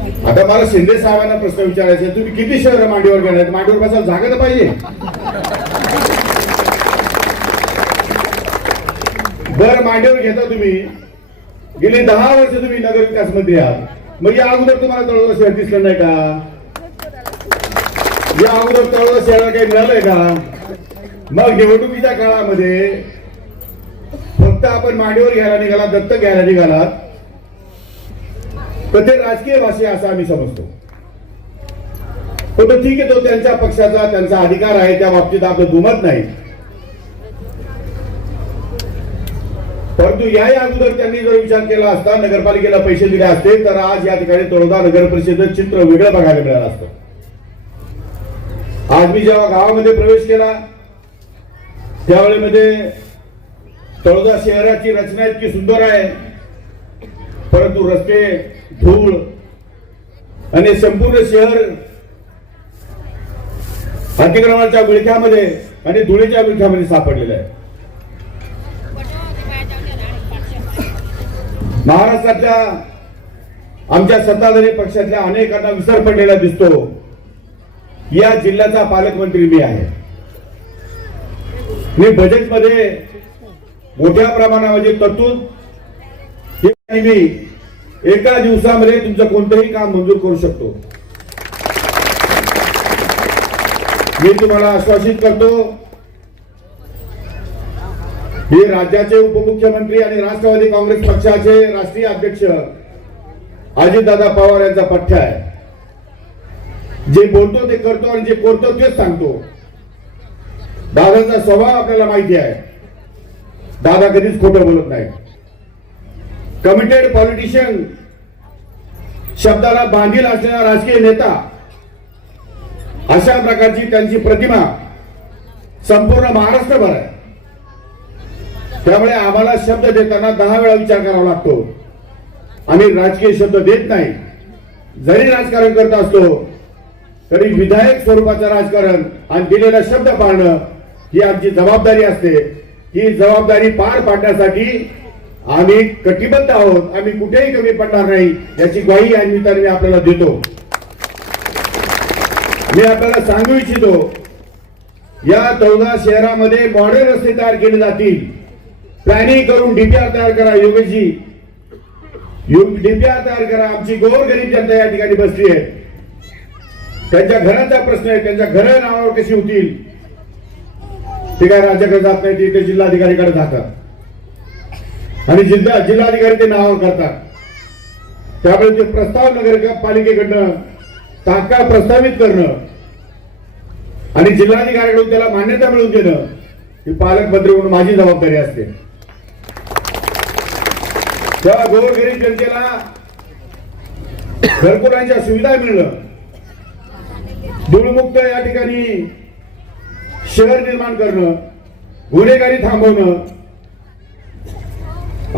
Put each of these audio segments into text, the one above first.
आता मला शिंदे साहेबांना प्रश्न विचारायचा तुम्ही किती शहर मांडीवर घेणार मांडीवर बसायला जागा तर पाहिजे. बर मांडीवर घेता तुम्ही. गेली दहा वर्ष तुम्ही नगर विकास मंत्री आहात. मग या अगोदर तुम्हाला तळोदा शहर दिसलं नाही का? या अगोदर तळोदा शहराला काही मिळालंय का? मग निवडणुकीच्या काळामध्ये फक्त आपण मांडीवर घ्यायला निघाला दत्त घ्यायला निघालात. तर ते राजकीय भाषे असं आम्ही समजतो. तो ठीक आहे तो त्यांच्या पक्षाचा त्यांचा अधिकार आहे त्या बाबतीत आपलं दुमत नाही. परंतु याही अगोदर त्यांनी जर विचार केला असता नगरपालिकेला पैसे दिले असते तर आज या ठिकाणी तळोदा नगर परिषदेचं चित्र वेगळं बघायला मिळालं असतं. आज मी जेव्हा गावामध्ये प्रवेश केला त्यावेळेमध्ये तळोदा शहराची रचना इतकी सुंदर आहे. परंतु रस्ते धूळ आणि संपूर्ण शहर अतिक्रमणाच्या विळख्यामध्ये आणि धुळीच्या विळख्यामध्ये सापडलेलं आहे. महाराष्ट्रातल्या आमच्या सत्ताधारी पक्षातल्या अनेकांना विसर पडलेला दिसतो. या जिल्ह्याचा पालकमंत्री मी आहे. मी बजेटमध्ये मोठ्या प्रमाणामध्ये तरतूद मी एका दिवसामध्ये तुमचं कोणतंही काम मंजूर करू शकतो. मी तुम्हाला आश्वासित करतो हे राज्याचे उपमुख्यमंत्री आणि राष्ट्रवादी काँग्रेस पक्षाचे राष्ट्रीय अध्यक्ष अजितदादा पवार यांचा पठ्य आहे. जे बोलतो ते करतो आणि जे करतो तेच सांगतो. दादाचा स्वभाव आपल्याला माहिती आहे. दादा कधीच खोटं बोलत नाही. कमिटेड पॉलिटिशियन शब्दाला बांधील असलेला राजकीय नेता अशा प्रकारची त्यांची प्रतिमा संपूर्ण महाराष्ट्रभर आहे. त्यामुळे आम्हाला शब्द देताना दहा वेळा विचार करावा लागतो. आम्ही राजकीय शब्द देत नाही. जरी राजकारण करत असतो तरी विधायक स्वरूपाचं राजकारण आणि दिलेला शब्द पाळणं ही आमची जबाबदारी असते. ही जबाबदारी पार पाडण्यासाठी आम्ही कटिबद्ध आहोत आम्ही कुठेही कमी पडणार नाही याची ग्वाही या निमित्ताने मी आपल्याला देतो. मी आपल्याला सांगू इच्छितो या चौदा शहरामध्ये मॉडेल रस्ते तयार केले जातील. प्लॅनिंग करून डीपीआर तयार करा योगेशजी. डीपीआर तयार करा आमची गोरगरीब जनता या ठिकाणी बसली आहे. त्यांच्या घराचा प्रश्न आहे त्यांच्या घर नावावर कशी होतील? ते काय राज्याकडे जात नाही ते- ते जिल्हाधिकारीकडे जातात. आणि जिल्हा जिल्हाधिकारी ते नावावर करतात. त्यामुळे ते प्रस्ताव नगरपालिकेकडनं तात्काळ प्रस्तावित करणं आणि जिल्हाधिकाऱ्याकडून त्याला मान्यता मिळवून देणं ही पालकमंत्री म्हणून माझी जबाबदारी असते. तेव्हा गोरगरीब जनतेला घरकुलांच्या सुविधा मिळणं धूळमुक्त या ठिकाणी शहर निर्माण करणं गुन्हेगारी थांबवणं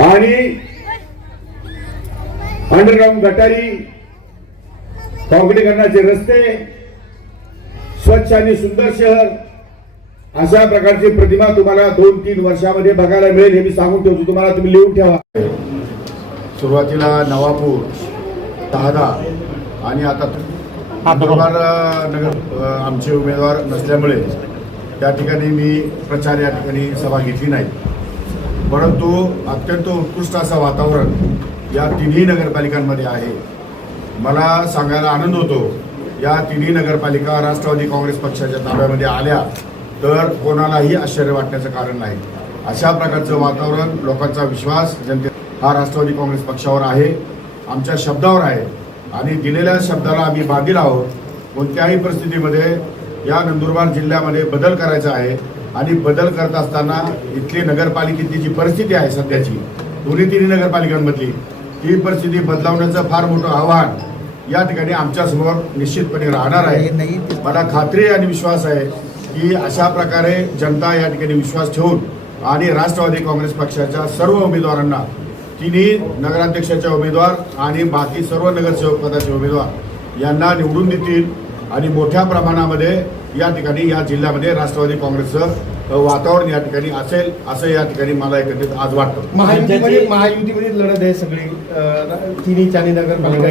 आणि अंडरग्राऊंड गटारी काँक्रीकरणाचे रस्ते स्वच्छ आणि सुंदर शहर अशा प्रकारची प्रतिमा तुम्हाला दोन तीन वर्षामध्ये बघायला मिळेल हे मी सांगून ठेवतो. तुम्हाला तुम्ही लिहून ठेवा. सुरुवातीला नवापूर शहादा आणि आता नगर आमचे उमेदवार नसल्यामुळे त्या ठिकाणी मी प्रचार या ठिकाणी सभा घेतली नाही. परंतु अत्यंत उत्कृष्ट असं वातावरण या तिन्ही नगरपालिकांमध्ये आहे. मला सांगायला आनंद होतो या तिन्ही नगरपालिका राष्ट्रवादी काँग्रेस पक्षाच्या ताब्यामध्ये आल्या तर कोणालाही आश्चर्य वाटण्याचं कारण नाही. अशा प्रकारचं वातावरण लोकांचा विश्वास जनते हा राष्ट्रवादी काँग्रेस पक्षावर आहे आमच्या शब्दावर आहे. आणि दिलेल्या शब्दाला आम्ही बांधील आहोत. कोणत्याही परिस्थितीमध्ये या नंदुरबार जिल्ह्यामध्ये बदल करायचा आहे. आणि बदल करत असताना इथली नगरपालिकेची जी परिस्थिती आहे सध्याची दोन्ही तिन्ही नगरपालिकांमधली ही परिस्थिती बदलावण्याचं फार मोठं आव्हान या ठिकाणी आमच्यासमोर निश्चितपणे राहणार आहे. मला खात्री आणि विश्वास आहे की अशा प्रकारे जनता या ठिकाणी विश्वास ठेवून आणि राष्ट्रवादी काँग्रेस पक्षाच्या सर्व उमेदवारांना तिन्ही नगराध्यक्षाचे उमेदवार आणि बाकी सर्व नगरसेवक पदाचे उमेदवार यांना निवडून देतील आणि मोठ्या प्रमाणामध्ये या ठिकाणी या जिल्ह्यामध्ये राष्ट्रवादी काँग्रेसचं वातावरण या ठिकाणी असेल असं या ठिकाणी मला एकत्रित आज वाटतं. महायुतीमध्ये महायुतीमध्ये लढत आहे सगळी तिन्ही चारी नगरपालिका